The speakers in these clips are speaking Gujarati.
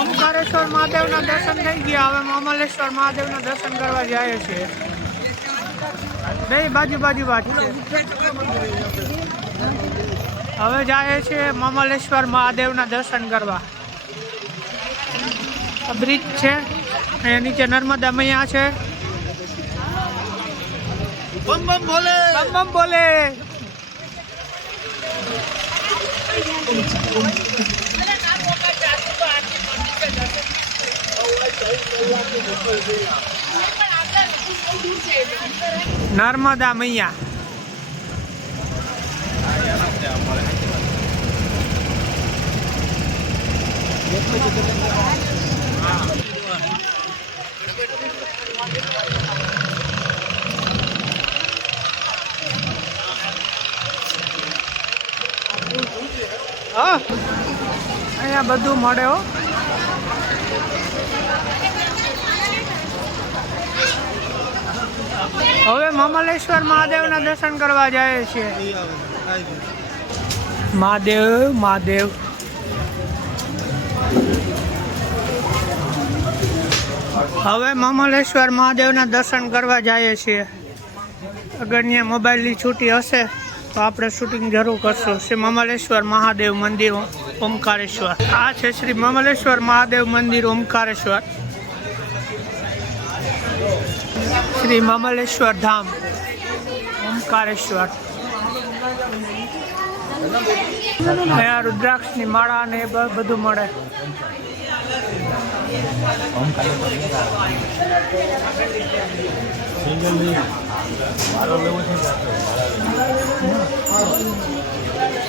ઓમકારેશ્વર મહાદેવના દર્શન થઈ ગયા. હવે મામલેશ્વર મહાદેવના દર્શન કરવા જાય છે બે બાજુ બાજુ બાજુ હવે જાય છે મામલેશ્વર મહાદેવના દર્શન કરવા. બ્રિજ છે. અહીંયા નીચે નર્મદા મૈયા છે. બમ બમ બોલે. બમ બમ બોલે. નર્મદા મૈયા. અહીંયા બધું મળે હો. હવે મમલેશ્વર મહાદેવના દર્શન કરવા જાય છે. મહાદેવ મહાદેવ. હવે મમલેશ્વર મહાદેવના દર્શન કરવા જઈએ છીએ અગર ત્યાં મોબાઈલની છૂટી હશે, તો આપણે શૂટિંગ જરૂર કરશું. શ્રી મમલેશ્વર મહાદેવ મંદિર. ઓમકારેશ્વર. આ છે શ્રી મમલેશ્વર મહાદેવ મંદિર ઓમકારેશ્વર. શ્રી મમલેશ્વર ધામ ઓમકારેશ્વર. અહીંયા રુદ્રાક્ષની માળા ને બધું મળે.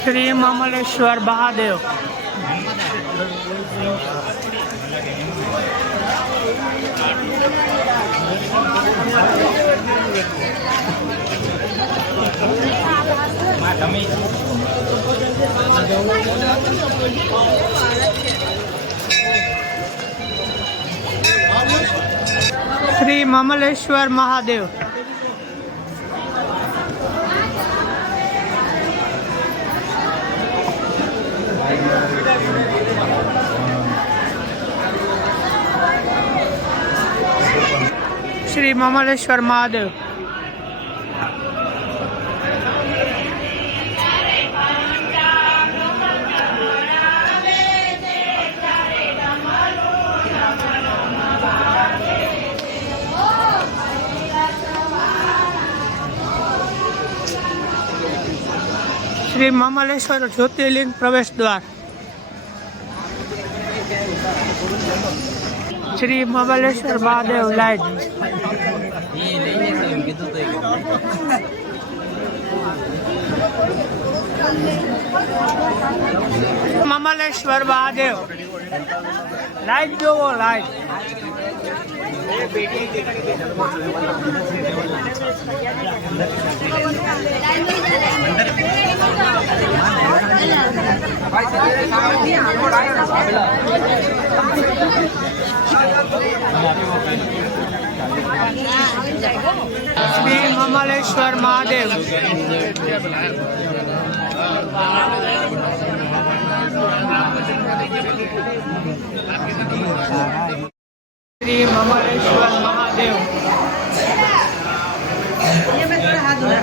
શ્રી મમલેશ્વર મહાદેવ. શ્રી મમલેશ્વર મહાદેવ. શ્રી મમલેશ્વર મહાદેવ. શ્રી મમલેશ્વર જ્યોતિર્લિંગ પ્રવેશ દ્વાર. શ્રી મમલેશ્વર મહાદેવ લાઈટ મમલેશ્વર મહાદેવ લાઈટ જોવો લાઈટ શ્રી મમલેશ્વર મહાદેવ. શ્રી મમલેશ્વર મહાદેવ.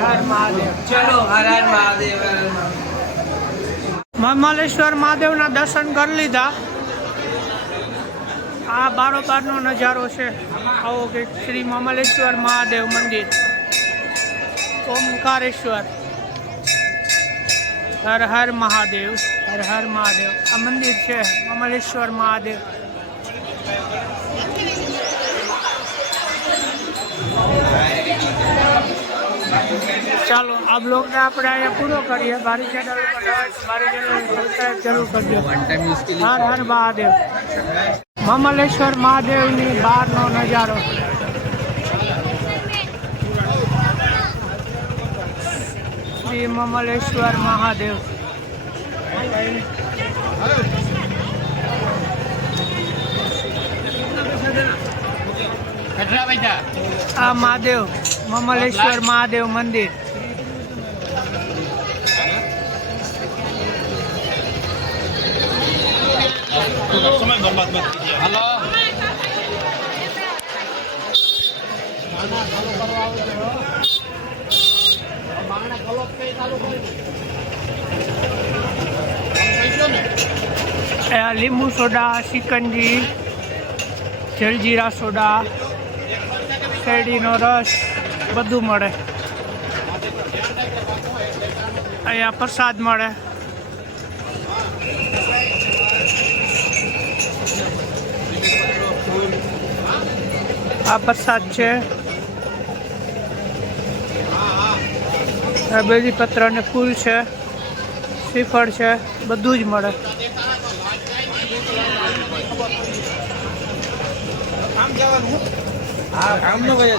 હર મહાદેવ. ચલો હર હર મહાદેવ. મમલેશ્વર મહાદેવના દર્શન કરી લીધા. આ બારોબારનો નજારો છે. આવો કે શ્રી મમલેશ્વર મહાદેવ મંદિર. ઓમકારેશ્વર. હર હર મહાદેવ હર હર મહાદેવ. આ મંદિર છે મમલેશ્વર મહાદેવ. ચાલો આ બ્લોગને આપણે અહીંયા પૂરો કરીએ. મારી ચેનલ મારી ચેનલ સબસ્ક્રાઈબ જરૂર કરજો. હર હર મહાદેવ. મમલેશ્વર મહાદેવની બહારનો નજારો. શ્રી મમલેશ્વર મહાદેવ. આ મહાદેવ મમલેશ્વર મહાદેવ મંદિર. બરબાદ મત હલો લીંબુ સોડા સિકંજી જલજીરા સોડા, શેરડીનો રસ, બધું મળે. અહીંયા પ્રસાદ મળે. આ પ્રસાદ છે. બેલી પત્ર અને ફૂલ છે, શ્રીફળ છે, બધું જ મળે. હા કામ નો કયા